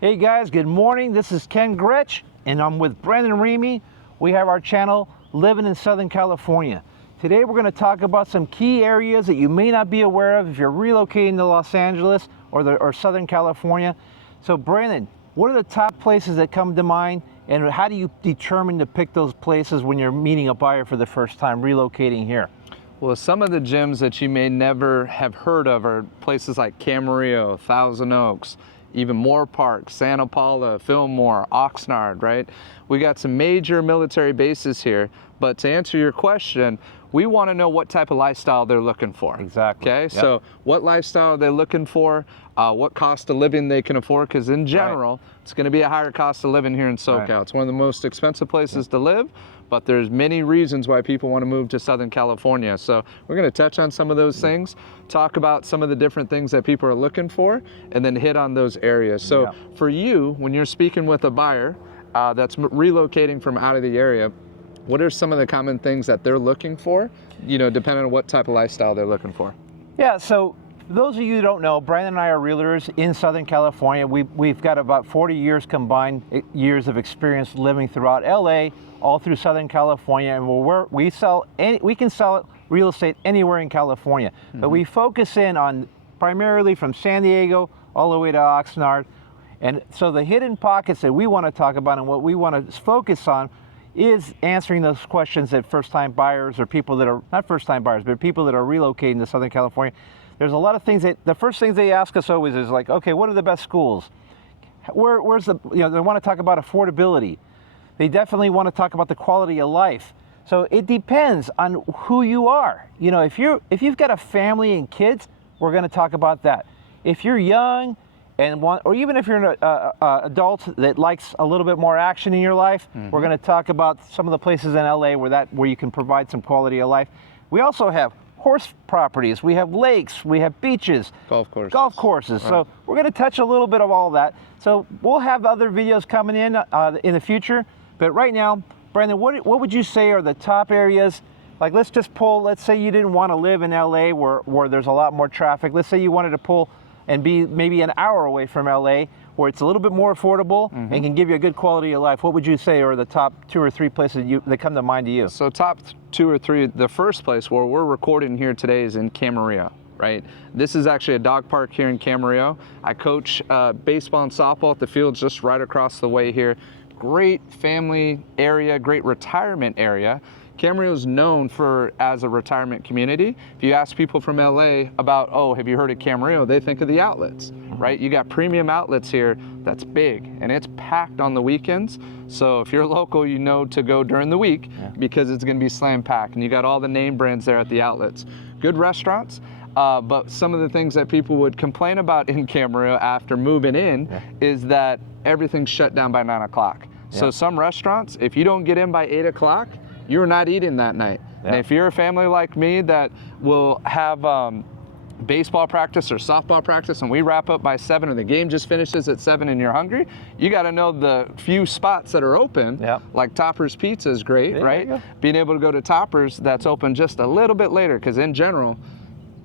Hey guys, good morning. This is Ken Gretsch, and I'm with Brandon Remy. We have our channel, Living in Southern California. Today we're going to talk about some key areas that you may not be aware of if you're relocating to Los Angeles or Southern California. So Brandon, what are the top places that come to mind, and how do you determine to pick those places when you're meeting a buyer for the first time relocating here? Well, some of the gyms that you may never have heard of are places like Camarillo, Thousand Oaks, even Moore Park, Santa Paula, Fillmore, Oxnard, right? We got some major military bases here, but to answer your question, we want to know what type of lifestyle they're looking for. Exactly. Okay, Yep. So what lifestyle are they looking for? What cost of living they can afford? Because in general, it's going to be a higher cost of living here in SoCal. Right. It's one of the most expensive places to live, but there's many reasons why people want to move to Southern California. So we're going to touch on some of those things, talk about some of the different things that people are looking for, and then hit on those areas. So for you, when you're speaking with a buyer that's relocating from out of the area, what are some of the common things that they're looking for, depending on what type of lifestyle they're looking for? Yeah, so for those of you who don't know, Brandon and I are realtors in Southern California. We've got about 40 years combined years of experience living throughout LA, all through Southern California, and we can sell real estate anywhere in California. But we focus in on primarily from San Diego all the way to Oxnard. And so the hidden pockets that we want to talk about and what we want to focus on is answering those questions that first-time buyers or people that are, not first-time buyers, but people that are relocating to Southern California. There's a lot of things the first things they ask us always is like, okay, what are the best schools? Where's the, they want to talk about affordability. They definitely want to talk about the quality of life. So it depends on who you are. If you've got a family and kids, we're going to talk about that. If you're young and or even if you're an adult that likes a little bit more action in your life, we're going to talk about some of the places in LA where you can provide some quality of life. We also have horse properties, we have lakes, we have beaches, golf courses. Right. So we're going to touch a little bit of all that. So we'll have other videos coming in the future. But right now, Brandon, what would you say are the top areas? Like, let's say you didn't want to live in LA where there's a lot more traffic. Let's say you wanted to pull and be maybe an hour away from LA where it's a little bit more affordable and can give you a good quality of life. What would you say are the top 2 or 3 places that come to mind to you? So top 2 or 3, the first place where we're recording here today is in Camarillo, right? This is actually a dog park here in Camarillo. I coach baseball and softball at the field just right across the way here. Great family area, great retirement area. Camarillo is known as a retirement community. If you ask people from LA about, have you heard of Camarillo? They think of the outlets, right? You got premium outlets here that's big and it's packed on the weekends. So if you're local, you know to go during the week because it's gonna be slam packed, and you got all the name brands there at the outlets. Good restaurants. But some of the things that people would complain about in Camarillo after moving in is that everything's shut down by 9 o'clock. So some restaurants, if you don't get in by 8 o'clock, you're not eating that night. And if you're a family like me that will have baseball practice or softball practice and we wrap up by 7 or the game just finishes at 7 and you're hungry, you got to know the few spots that are open, like Topper's Pizza is great, right? Being able to go to Topper's that's open just a little bit later, because in general,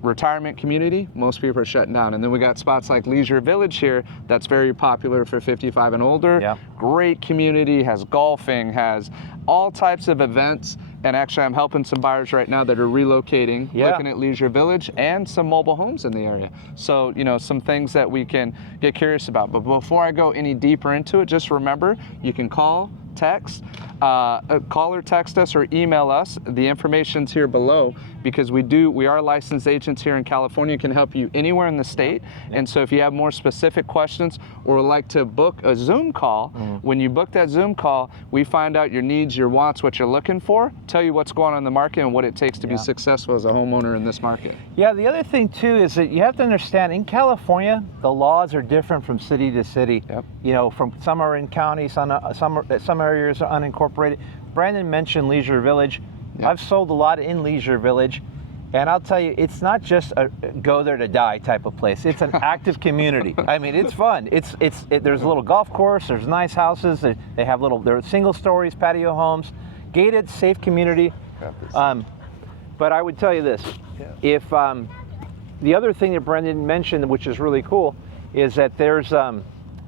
retirement community, most people are shutting down. And then we got spots like Leisure Village here that's very popular for 55 and older. Great community, has golfing, has all types of events. And actually, I'm helping some buyers right now that are relocating, looking at Leisure Village and some mobile homes in the area. So, some things that we can get curious about. But before I go any deeper into it, just remember, you can call or text us or email us. The information's here below, because we are licensed agents here in California, can help you anywhere in the state. And so if you have more specific questions or would like to book a Zoom call, when you book that Zoom call, we find out your needs, your wants, what you're looking for, tell you what's going on in the market and what it takes to be successful as a homeowner in this market. Yeah, the other thing too is that you have to understand, in California, the laws are different from city to city. From some are in counties, some areas are unincorporated. Brandon mentioned Leisure Village. I've sold a lot in Leisure Village, and I'll tell you, it's not just a go there to die type of place. It's an active community. I mean, it's fun. There's a little golf course. There's nice houses. They have they're single stories, patio homes, gated, safe community. But I would tell you this: if the other thing that Brendan mentioned, which is really cool, is that there's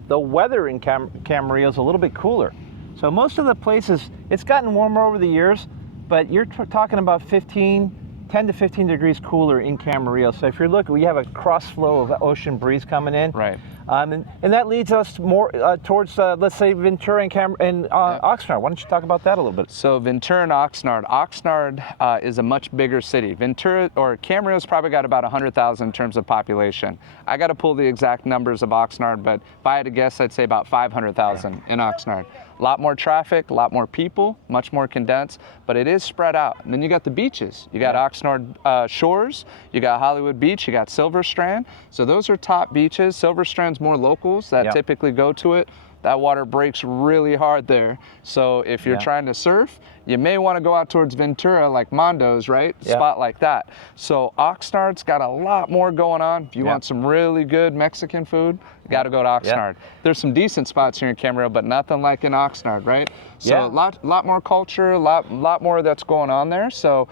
the weather in Camarillo is a little bit cooler. So most of the places, it's gotten warmer over the years, but you're talking about 10 to 15 degrees cooler in Camarillo. So if you're looking, we have a cross flow of ocean breeze coming in. Right. And that leads us more towards, let's say, Ventura and Oxnard. Why don't you talk about that a little bit? So Ventura and Oxnard. Oxnard is a much bigger city. Ventura or Camarillo's probably got about 100,000 in terms of population. I got to pull the exact numbers of Oxnard, but if I had to guess, I'd say about 500,000 in Oxnard. A lot more traffic, a lot more people, much more condensed, but it is spread out. And then you got the beaches. You got Oxnard Shores, you got Hollywood Beach, you got Silver Strand. So those are top beaches. Silver Strand's more locals that typically go to it. That water breaks really hard there. So if you're trying to surf, you may want to go out towards Ventura, like Mondo's, right? Spot like that. So Oxnard's got a lot more going on. If you want some really good Mexican food, you got to go to Oxnard. There's some decent spots here in Camarillo, but nothing like in Oxnard, right? So a lot more culture, a lot more that's going on there. So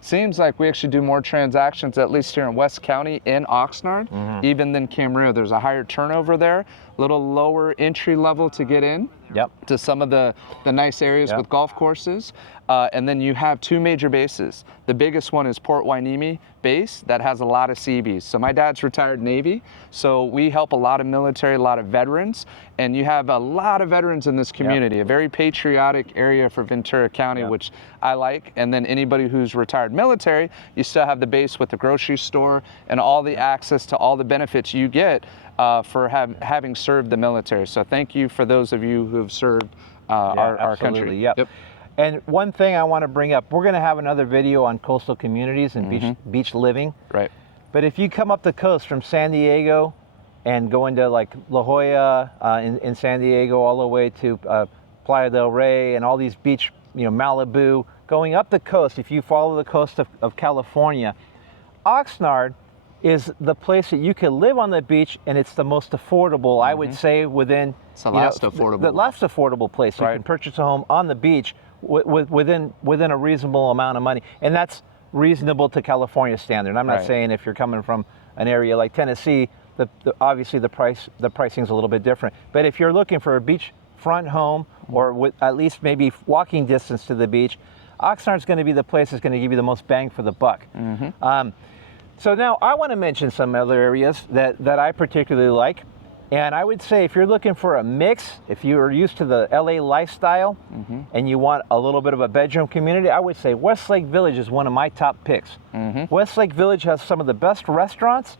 seems like we actually do more transactions, at least here in West County, in Oxnard, even than Camarillo. There's a higher turnover there, a little lower entry level to get in to some of the nice areas with golf courses. And then you have two major bases. The biggest one is Port Hueneme base that has a lot of Seabees. So my dad's retired Navy, so we help a lot of military, a lot of veterans, and you have a lot of veterans in this community, a very patriotic area for Ventura County, which I like. And then anybody who's retired military, you still have the base with the grocery store and all the access to all the benefits you get for having served the military. So thank you for those of you who have served our country. Yep. And one thing I want to bring up, we're going to have another video on coastal communities and beach living. Right. But if you come up the coast from San Diego and go into like La Jolla in San Diego all the way to Playa del Rey and all these beach, Malibu, going up the coast, if you follow the coast of California, Oxnard is the place that you can live on the beach, and it's the most affordable, I would say, within... It's the last affordable. The last affordable place. You can purchase a home on the beach within a reasonable amount of money. And that's reasonable to California standard. I'm not saying if you're coming from an area like Tennessee, obviously the pricing's a little bit different. But if you're looking for a beachfront home, or with at least maybe walking distance to the beach, Oxnard's going to be the place that's going to give you the most bang for the buck. So now I want to mention some other areas that I particularly like. And I would say if you're looking for a mix, if you're used to the LA lifestyle and you want a little bit of a bedroom community, I would say Westlake Village is one of my top picks. Westlake Village has some of the best restaurants.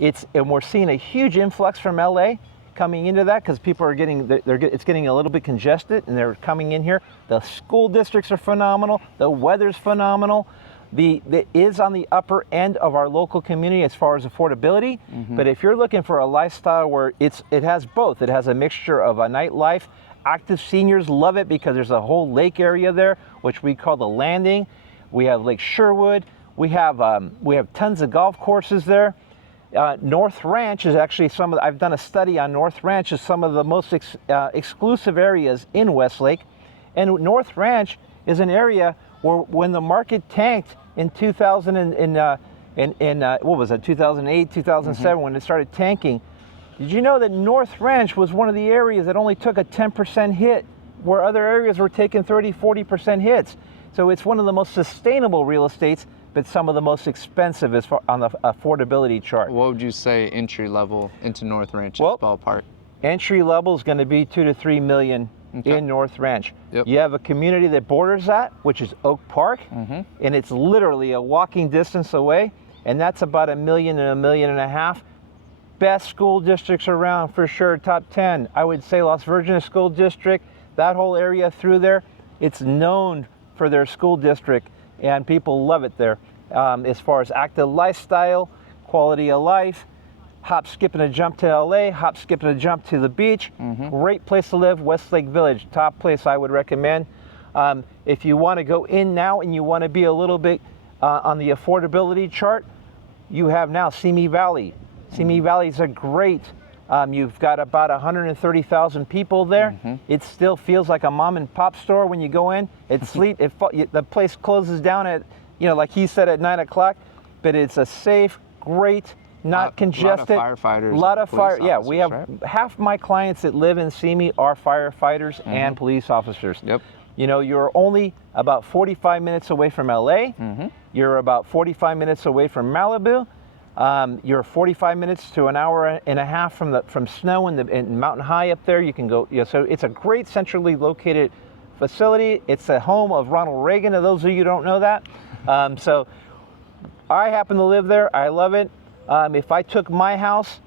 And we're seeing a huge influx from LA coming into that because people are it's getting a little bit congested and they're coming in here. The school districts are phenomenal. The weather's phenomenal. It is on the upper end of our local community as far as affordability, but if you're looking for a lifestyle where it has both, it has a mixture of a nightlife. Active seniors love it because there's a whole lake area there, which we call the Landing. We have Lake Sherwood. We have tons of golf courses there. North Ranch is actually I've done a study on North Ranch, is some of the most exclusive areas in Westlake, and North Ranch is an area where when the market tanked in 2008, 2007, when it started tanking, did you know that North Ranch was one of the areas that only took a 10% hit, where other areas were taking 30, 40% hits? So it's one of the most sustainable real estates, but some of the most expensive as far on the affordability chart. What would you say entry level into North Ranch's ballpark? Entry level is going to be 2 to 3 million in North Ranch. You have a community that borders that, which is Oak Park, and it's literally a walking distance away, and that's about $1 million and $1.5 million. Best school districts around for sure, top 10. I would say Las Virgenes School District, that whole area through there, it's known for their school district, and people love it there. As far as active lifestyle, quality of life, hop, skip, and a jump to LA, hop, skip, and a jump to the beach. Great place to live, Westlake Village, top place I would recommend. If you want to go in now and you want to be a little bit on the affordability chart, you have now Simi Valley. Simi Valley is a great, you've got about 130,000 people there. It still feels like a mom and pop store when you go in. The place closes down at, like he said, at 9 o'clock, but it's a safe, great not congested. A lot of firefighters. A lot of police Yeah, we have officers, half my clients that live in Simi are firefighters and police officers. Yep. You know, you're only about 45 minutes away from LA. You're about 45 minutes away from Malibu. You're 45 minutes to an hour and a half from snow in Mountain High up there. You can go. So it's a great centrally located facility. It's the home of Ronald Reagan. To those of you who don't know that, so I happen to live there. I love it. If I took my house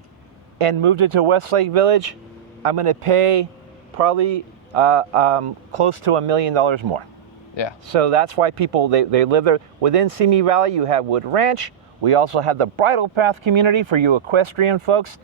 and moved it to Westlake Village, I'm going to pay probably close to $1 million more. Yeah. So that's why people, they live there. Within Simi Valley, you have Wood Ranch. We also have the Bridle Path community for you equestrian folks.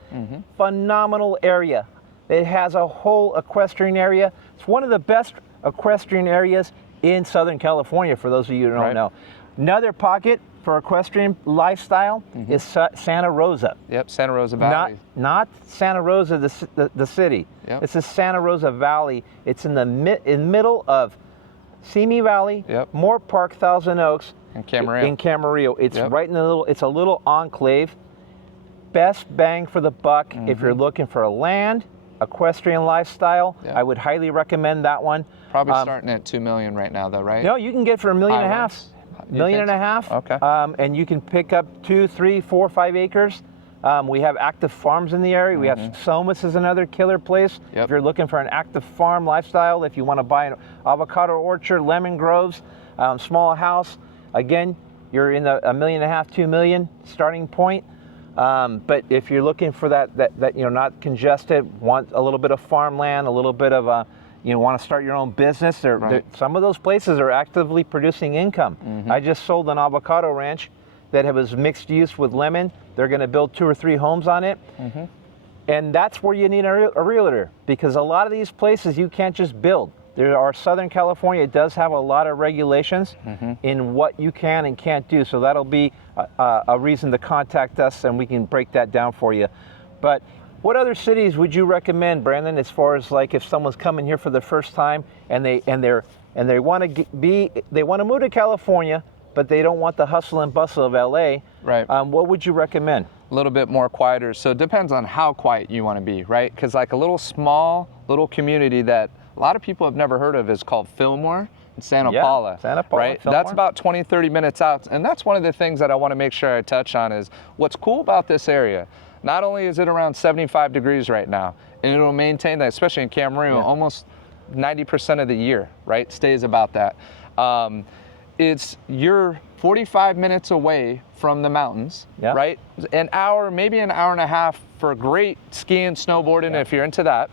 Phenomenal area. It has a whole equestrian area. It's one of the best equestrian areas in Southern California, for those of you who don't know. Another pocket for equestrian lifestyle is Santa Rosa. Yep, Santa Rosa Valley. Not Santa Rosa, the city. Yep. This is Santa Rosa Valley. It's in the middle of Simi Valley, Moore Park, Thousand Oaks, and Camarillo. In Camarillo. It's right in the it's a little enclave. Best bang for the buck if you're looking for a land, equestrian lifestyle. I would highly recommend that one. Probably starting at $2 million right now, though, right? No, you can get for $1.5 million. Million and a half. Okay. And you can pick up 2, 3, 4, 5 acres. We have active farms in the area. We have Somas is another killer place. If you're looking for an active farm lifestyle, if you want to buy an avocado orchard, lemon groves, small house, again, you're in the $1.5 million, $2 million starting point. But if you're looking for that not congested, want a little bit of farmland, a little bit of want to start your own business, some of those places are actively producing income. I just sold an avocado ranch that was mixed use with lemon. They're going to build 2 or 3 homes on it. And that's where you need a realtor, because a lot of these places you can't just build. Southern California does have a lot of regulations in what you can and can't do. So that'll be a reason to contact us, and we can break that down for you. But what other cities would you recommend, Brandon, as far as like if someone's coming here for the first time and they want to move to California, but they don't want the hustle and bustle of LA? Right. What would you recommend? A little bit more quieter. So it depends on how quiet you want to be, right? Because like a little community that a lot of people have never heard of is called Fillmore in Santa Paula. Santa Paula, right? Fillmore. That's about 20, 30 minutes out. And that's one of the things that I want to make sure I touch on is what's cool about this area. Not only is it around 75 degrees right now, and it'll maintain that, especially in Camarillo, almost 90% of the year, right? Stays about that. You're 45 minutes away from the mountains, right? An hour, maybe an hour and a half for great skiing, snowboarding, if you're into that.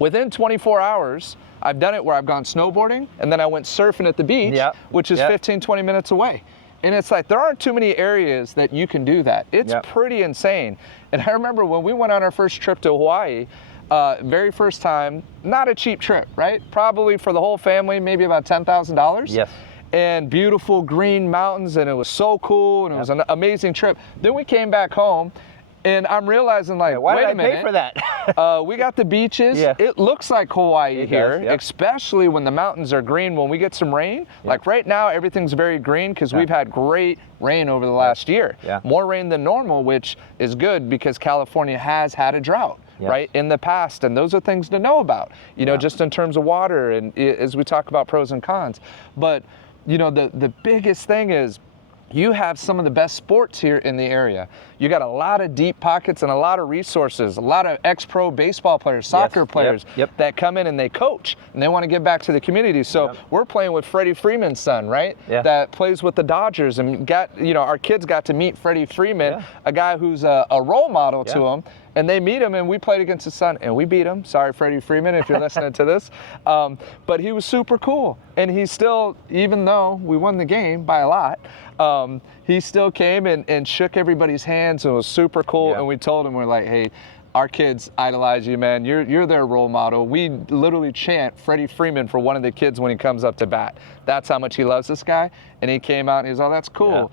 Within 24 hours, I've done it where I've gone snowboarding and then I went surfing at the beach, which is 15, 20 minutes away. And it's like, there aren't too many areas that you can do that. It's pretty insane. And I remember when we went on our first trip to Hawaii, very first time, not a cheap trip, right? Probably for the whole family, maybe about $10,000. Yes. And beautiful green mountains, and it was so cool, and it was an amazing trip. Then we came back home, and I'm realizing, like, why wait did a minute. I pay for that? We got the beaches. It looks like Hawaii here, does, especially when the mountains are green. When we get some rain, like right now, everything's very green because we've had great rain over the last year. More rain than normal, which is good because California has had a drought. Right, in the past, and those are things to know about, just in terms of water and as we talk about pros and cons. But the biggest thing is you have some of the best sports here in the area. You got a lot of deep pockets and a lot of resources, a lot of ex-pro baseball players, soccer players that come in and they coach and they want to give back to the community. So we're playing with Freddie Freeman's son, right? That plays with the Dodgers, and our kids got to meet Freddie Freeman, a guy who's a role model to him. And they meet him, and we played against his son, and we beat him. Sorry, Freddie Freeman, if you're listening to this. But he was super cool. And he still, even though we won the game by a lot, he still came and shook everybody's hands, and it was super cool. And we told him, we're like, hey, our kids idolize you, man. You're their role model. We literally chant Freddie Freeman for one of the kids when he comes up to bat. That's how much he loves this guy. And he came out, and he was, oh, that's cool.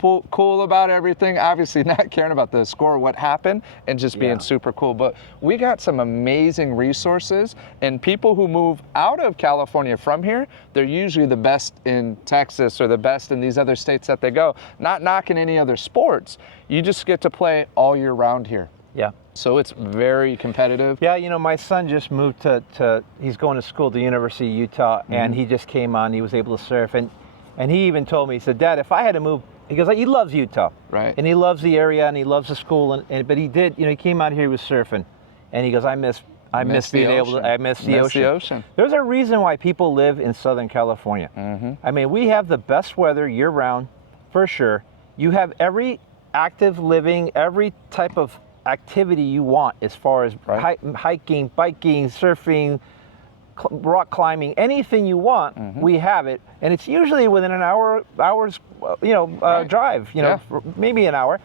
cool about everything. Obviously not caring about the score, what happened, and just being super cool. But we got some amazing resources, and people who move out of California from here, they're usually the best in Texas or the best in these other states that they go. Not knocking any other sports. You just get to play all year round here. Yeah. So it's very competitive. Yeah, you know, my son just moved to he's going to school at the University of Utah, and he just came on, he was able to surf, and he even told me, he said, Dad, if I had to move, he goes, he loves Utah. Right. And he loves the area, and he loves the school, but he did, you know, he came out here, he was surfing, and he goes, I miss being able to, I miss the ocean. There's a reason why people live in Southern California. I mean, we have the best weather year round, for sure. You have every active living, every type of activity you want as far as hiking, biking, surfing, rock climbing, anything you want, we have it, and it's usually within an hour's drive, maybe an hour.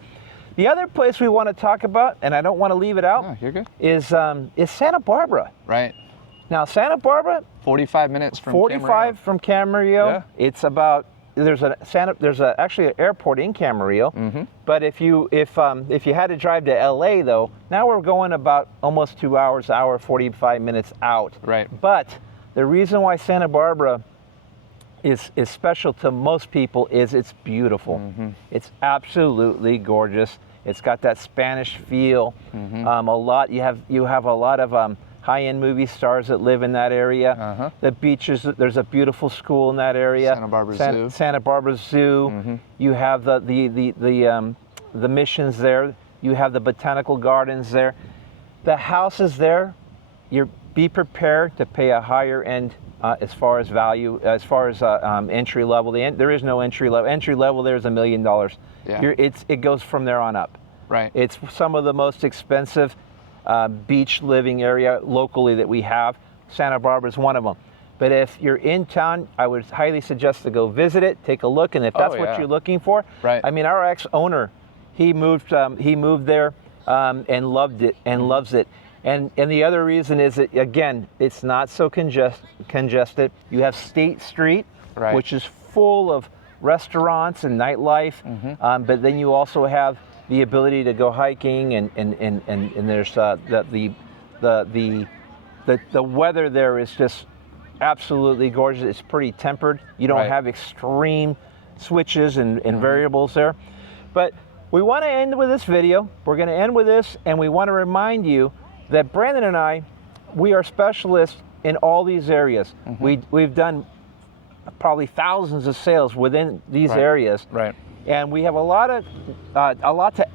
The other place we want to talk about, and I don't want to leave it out, you're good. is Santa Barbara. Right. Now Santa Barbara, 45 minutes from 45 Camarillo. from Camarillo. Yeah. It's about there's actually an airport in Camarillo. But if you had to drive to LA though, now we're going about almost 2 hours, hour 45 minutes out. Right. But the reason why Santa Barbara is special to most people is it's beautiful. It's absolutely gorgeous. It's got that Spanish feel. You have a lot of high-end movie stars that live in that area. The beaches, there's a beautiful school in that area. Santa Barbara Zoo. Santa Barbara Zoo. You have the missions there. You have the botanical gardens there. The houses there, be prepared to pay a higher end as far as value, as far as entry level. There is no entry level. Entry level there is $1 million. Yeah. It goes from there on up. Right. It's some of the most expensive beach living area locally that we have. Santa Barbara is one of them. But if you're in town, I would highly suggest to go visit it, take a look, and if that's what you're looking for, right. I mean, our ex-owner, he moved there and loved it and loves it. And the other reason is that, again, it's not so congested. You have State Street, which is full of restaurants and nightlife, but then you also have the ability to go hiking, and there's the weather there is just absolutely gorgeous. It's pretty tempered. You don't have extreme switches and variables there. But we want to end with this video. We're going to end with this, and we want to remind you that Brandon and I, we are specialists in all these areas. We've done probably thousands of sales within these areas. Right. And we have a lot to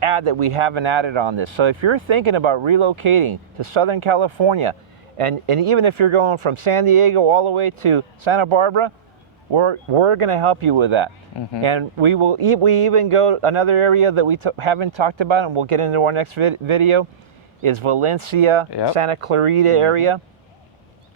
add that we haven't added on this. So if you're thinking about relocating to Southern California, and even if you're going from San Diego all the way to Santa Barbara, we're going to help you with that. And we even go another area that we haven't talked about, and we'll get into our next video, is Valencia, Santa Clarita area.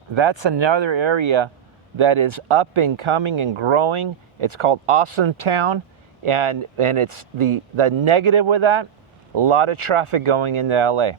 That's another area that is up and coming and growing. It's called Awesome Town. And it's the negative with that, a lot of traffic going into LA.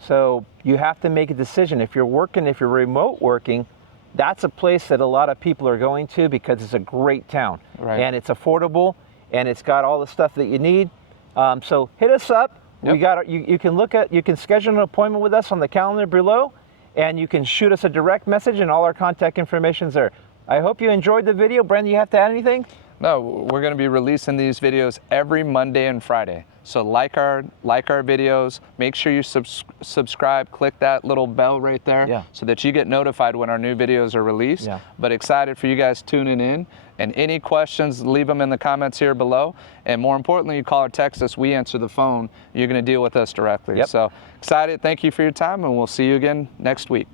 So you have to make a decision. If you're remote working, that's a place that a lot of people are going to because it's a great town. And it's affordable, and it's got all the stuff that you need. So hit us up. We got you can schedule an appointment with us on the calendar below, and you can shoot us a direct message, and all our contact information's there. I hope you enjoyed the video. Brandon, you have to add anything? No, we're going to be releasing these videos every Monday and Friday. So like our videos, make sure you subscribe, click that little bell right there so that you get notified when our new videos are released. But excited for you guys tuning in. And any questions, leave them in the comments here below. And more importantly, you call or text us, we answer the phone. You're going to deal with us directly. So excited, thank you for your time, and we'll see you again next week.